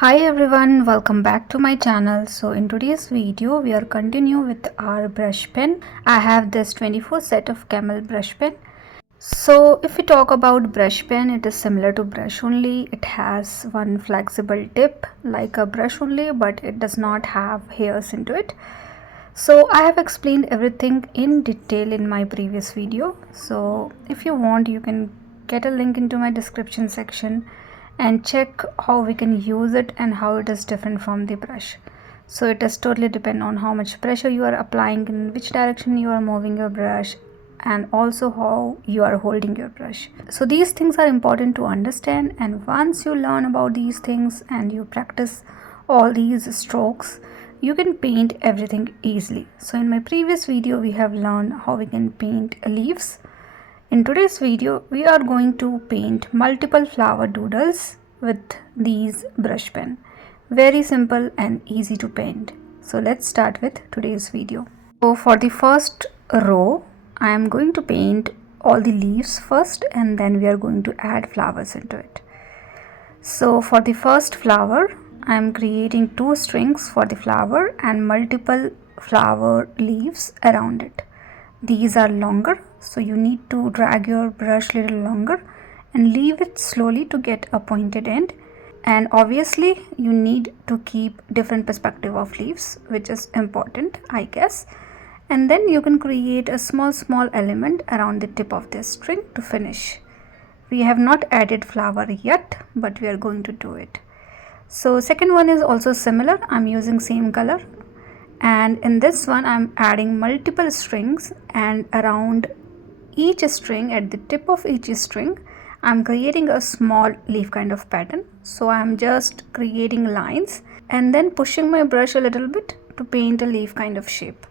Hi everyone, welcome back to my channel. So in today's video we are continue with our brush pen. I have this 24 set of camel brush pen. So if we talk about brush pen, it is similar to brush only. It has one flexible tip like a brush only, but it does not have hairs into it. So I have explained everything in detail in my previous video. So if you want, you can get a link into my description section and check how we can use it and how it is different from the brush. So it does totally depend on how much pressure you are applying, in which direction you are moving your brush, and also how you are holding your brush. So these things are important to understand, and once you learn about these things and you practice all these strokes, you can paint everything easily. So in my previous video we have learned how we can paint leaves. In today's video we are going to paint multiple flower doodles with these brush pen. Very simple and easy to paint. So let's start with today's video. So for the first row I am going to paint all the leaves first, and then we are going to add flowers into it. So for the first flower I am creating 2 strings for the flower and multiple flower leaves around it. These are longer, so you need to drag your brush little longer and leave it slowly to get a pointed end. And obviously you need to keep different perspective of leaves, which is important, I guess. And then you can create a small element around the tip of this string to finish. We have not added flower yet, but we are going to do it. So second one is also similar. I'm using same color, and in this one I'm adding multiple strings, and around each string, at the tip of each string, I'm creating a small leaf kind of pattern. So I'm just creating lines and then pushing my brush a little bit to paint a leaf kind of shape.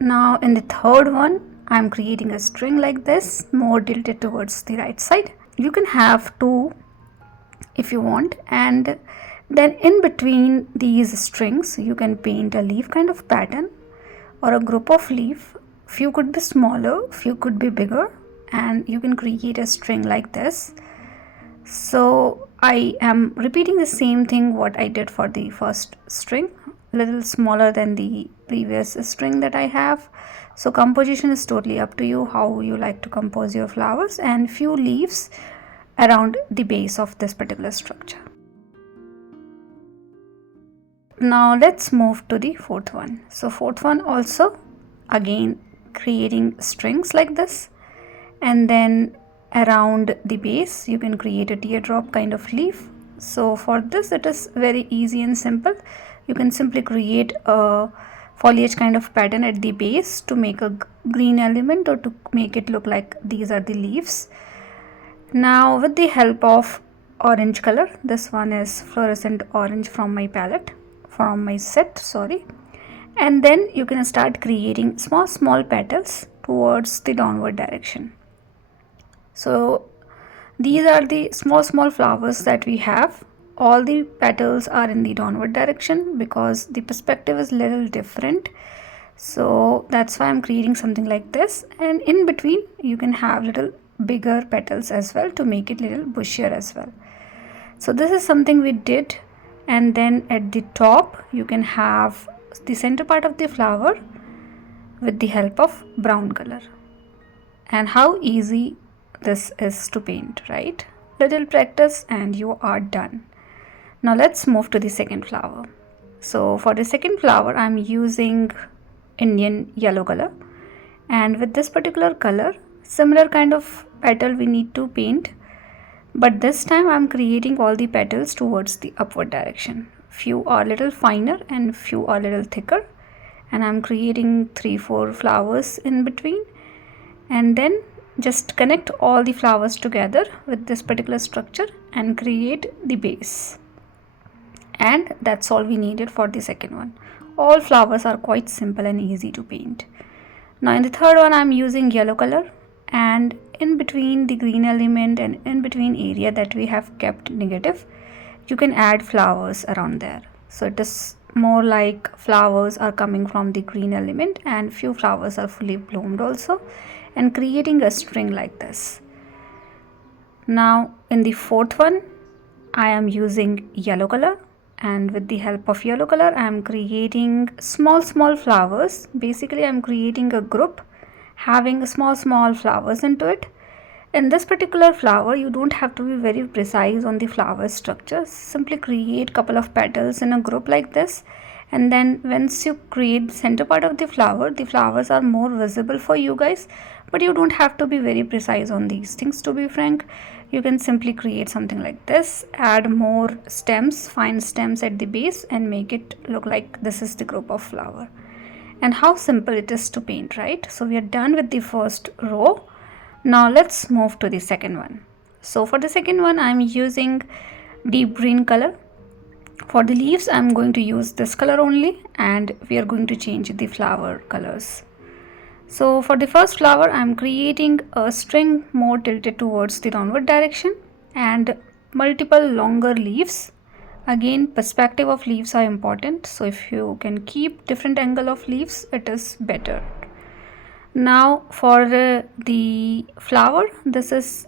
Now in the third one I'm creating a string like this, more tilted towards the right side. You can have 2 if you want, and then in between these strings you can paint a leaf kind of pattern or a group of leaf. Few could be smaller, few could be bigger, and you can create a string like this. So I am repeating the same thing what I did for the first string, little smaller than the previous string that I have. So composition is totally up to you, how you like to compose your flowers, and few leaves around the base of this particular structure. Now let's move to the fourth one. So fourth one also again creating strings like this, and then around the base you can create a teardrop kind of leaf. So for this it is very easy and simple. You can simply create a foliage kind of pattern at the base to make a green element or to make it look like these are the leaves. Now with the help of orange color, this one is fluorescent orange from my palette, from my set, sorry, and then you can start creating small petals towards the downward direction. So these are the small flowers that we have. All the petals are in the downward direction because the perspective is little different. So that's why I'm creating something like this, and in between you can have little bigger petals as well to make it little bushier as well. So this is something we did, and then at the top you can have the center part of the flower with the help of brown color. And how easy this is to paint, right? Little practice and you are done. Now let's move to the second flower. So for the second flower I'm using Indian yellow color, and with this particular color similar kind of petal we need to paint, but this time I'm creating all the petals towards the upward direction. Few are little finer and few are little thicker, and I'm creating 3-4 flowers in between, and then just connect all the flowers together with this particular structure and create the base. And that's all we needed for the second one. All flowers are quite simple and easy to paint. Now in the third one I'm using yellow color, and in between the green element and in between area that we have kept negative, you can add flowers around there. So it is more like flowers are coming from the green element and few flowers are fully bloomed also, and creating a string like this. Now in the fourth one I am using yellow color, and with the help of yellow color I am creating small flowers. Basically I am creating a group having small flowers into it. In this particular flower you don't have to be very precise on the flower structure. Simply create couple of petals in a group like this, and then once you create the center part of the flowers are more visible for you guys, but you don't have to be very precise on these things. To be frank, you can simply create something like this, add more stems, fine stems at the base, and make it look like this is the group of flower. And how simple it is to paint, right? So we are done with the first row. Now let's move to the second one. So for the second one I'm using deep green color. For the leaves I'm going to use this color only, and we are going to change the flower colors. So for the first flower I'm creating a string more tilted towards the downward direction and multiple longer leaves. Again, perspective of leaves are important, so if you can keep different angle of leaves it is better. Now for the flower, this is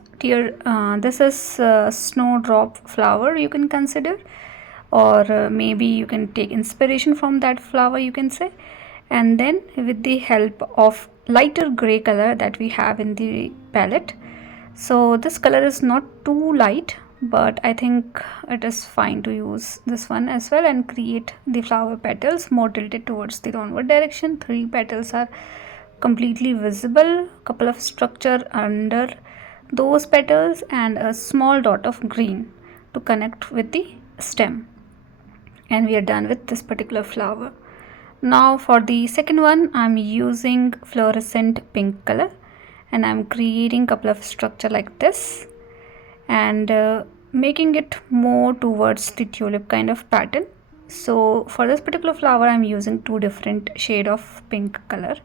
snowdrop flower you can consider, or maybe you can take inspiration from that flower, you can say. And then with the help of lighter gray color that we have in the palette, so this color is not too light, but I think it is fine to use this one as well, and create the flower petals more tilted towards the downward direction. 3 petals are completely visible, couple of structure under those petals, and a small dot of green to connect with the stem. And we are done with this particular flower. Now for the second one I'm using fluorescent pink color, and I'm creating couple of structure like this, and making it more towards the tulip kind of pattern. So for this particular flower I'm using 2 different shade of pink color.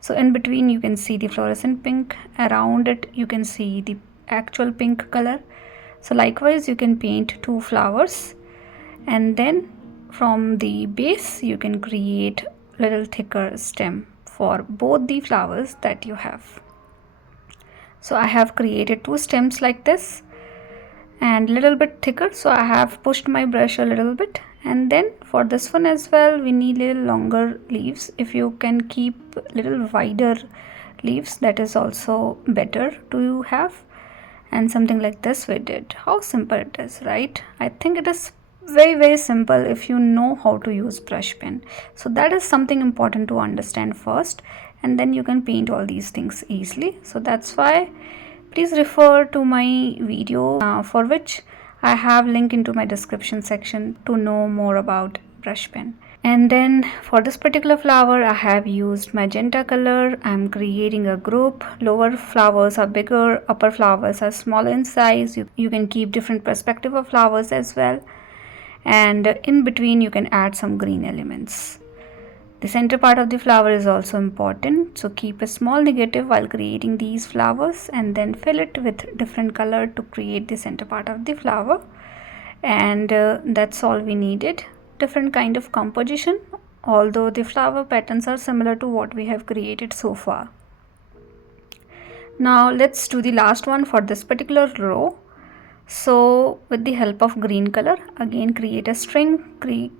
So in between you can see the fluorescent pink, around it you can see the actual pink color. So likewise you can paint 2 flowers, and then from the base you can create little thicker stem for both the flowers that you have. So I have created 2 stems like this and little bit thicker, so I have pushed my brush a little bit. And then for this one as well we need little longer leaves. If you can keep little wider leaves, that is also better to have. And something like this we did. How simple it is, right? I think it is very simple if you know how to use brush pen. So that is something important to understand first, and then you can paint all these things easily. So that's why please refer to my video for which I have link into my description section to know more about brush pen. And then for this particular flower I have used magenta color. I'm creating a group. Lower flowers are bigger, upper flowers are smaller in size. You can keep different perspective of flowers as well, and in between you can add some green elements. The center part of the flower is also important, so keep a small negative while creating these flowers, and then fill it with different color to create the center part of the flower. And that's all we needed. Different kind of composition, although the flower patterns are similar to what we have created so far. Now let's do the last one for this particular row. So with the help of green color, again create a string,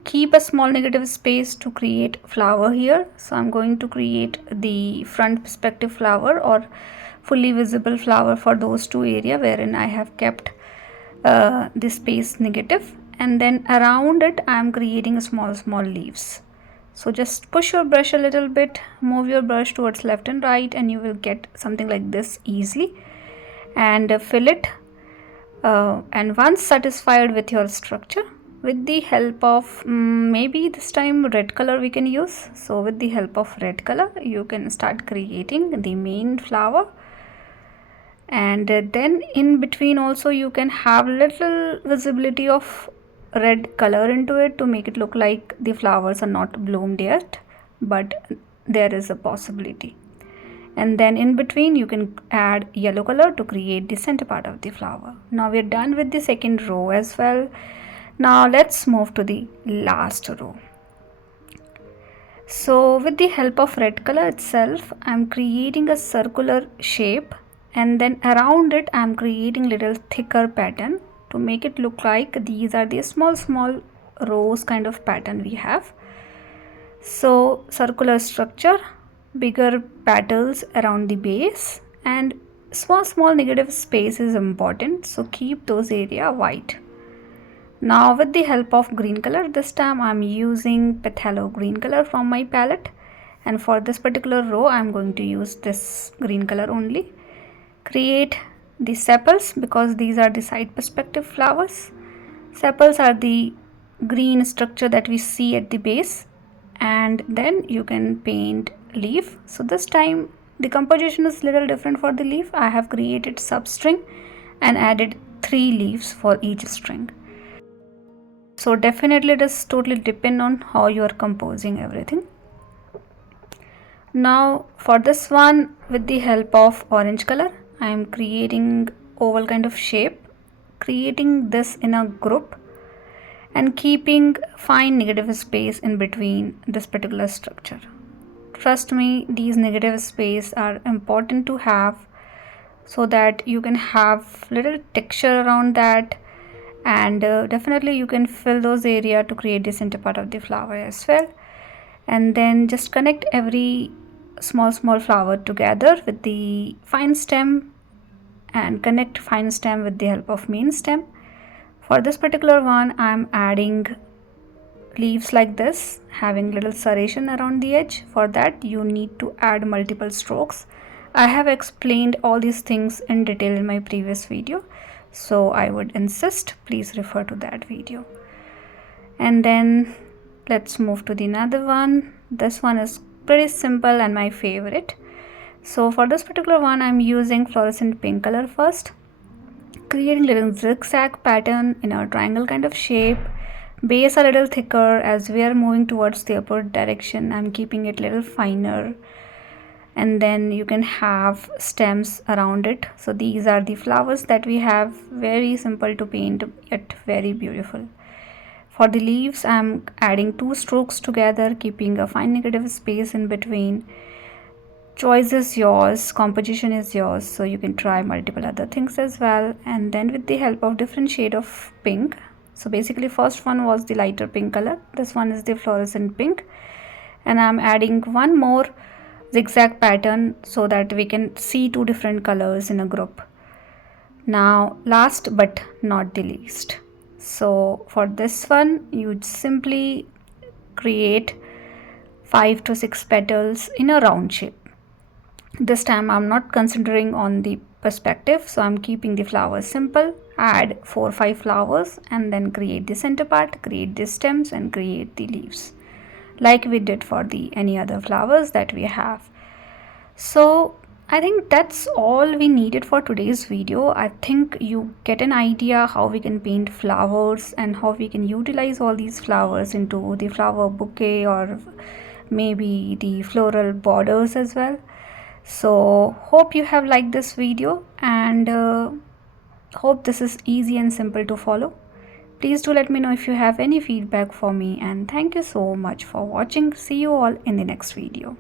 keep a small negative space to create flower here. So I'm going to create the front perspective flower or fully visible flower for those 2 areas wherein I have kept the space negative, and then around it I am creating small leaves. So just push your brush a little bit, move your brush towards left and right, and you will get something like this easily, and fill it. And once satisfied with your structure, with the help of maybe this time red color we can use. So with the help of red color you can start creating the main flower, and then in between also you can have little visibility of red color into it to make it look like the flowers are not bloomed yet, but there is a possibility. And then in between you can add yellow color to create the center part of the flower. Now we are done with the second row as well. Now let's move to the last row. So with the help of red color itself, I am creating a circular shape, and then around it I am creating little thicker pattern to make it look like these are the small rows kind of pattern we have. So circular structure, bigger petals around the base, and small negative space is important, so keep those area white. Now with the help of green color, this time I'm using Pathalo green color from my palette, and for this particular row I'm going to use this green color only. Create the sepals because these are the side perspective flowers. Sepals are the green structure that we see at the base, and then you can paint leaf. So this time the composition is little different for the leaf. I have created substring and added 3 leaves for each string. So definitely it is totally depend on how you are composing everything. Now for this one, with the help of orange color, I am creating oval kind of shape, creating this in a group and keeping fine negative space in between this particular structure. Trust me, these negative space are important to have so that you can have little texture around that, and definitely you can fill those area to create the center part of the flower as well. And then just connect every small flower together with the fine stem and connect fine stem with the help of main stem. For this particular one, I am adding leaves like this, having little serration around the edge. For that you need to add multiple strokes. I have explained all these things in detail in my previous video, so I would insist please refer to that video. And then let's move to the another one. This one is pretty simple and my favorite. So for this particular one, I'm using fluorescent pink color first, creating little zigzag pattern in a triangle kind of shape. Base a little thicker as we are moving towards the upward direction. I'm keeping it little finer, and then you can have stems around it. So these are the flowers that we have, very simple to paint yet very beautiful. For the leaves, I'm adding 2 strokes together, keeping a fine negative space in between. Choice is yours, composition is yours, so you can try multiple other things as well. And then with the help of different shade of pink, so basically first one was the lighter pink color, this one is the fluorescent pink, and I'm adding one more zigzag pattern so that we can see 2 different colors in a group. Now last but not the least, so for this one you simply create 5 to 6 petals in a round shape. This time I'm not considering on the perspective, so I'm keeping the flowers simple. Add 4 or 5 flowers and then create the center part, create the stems and create the leaves like we did for the any other flowers that we have. So I think that's all we needed for today's video. I think you get an idea how we can paint flowers and how we can utilize all these flowers into the flower bouquet or maybe the floral borders as well. So hope you have liked this video, and hope this is easy and simple to follow. Please do let me know if you have any feedback for me, and thank you so much for watching. See you all in the next video.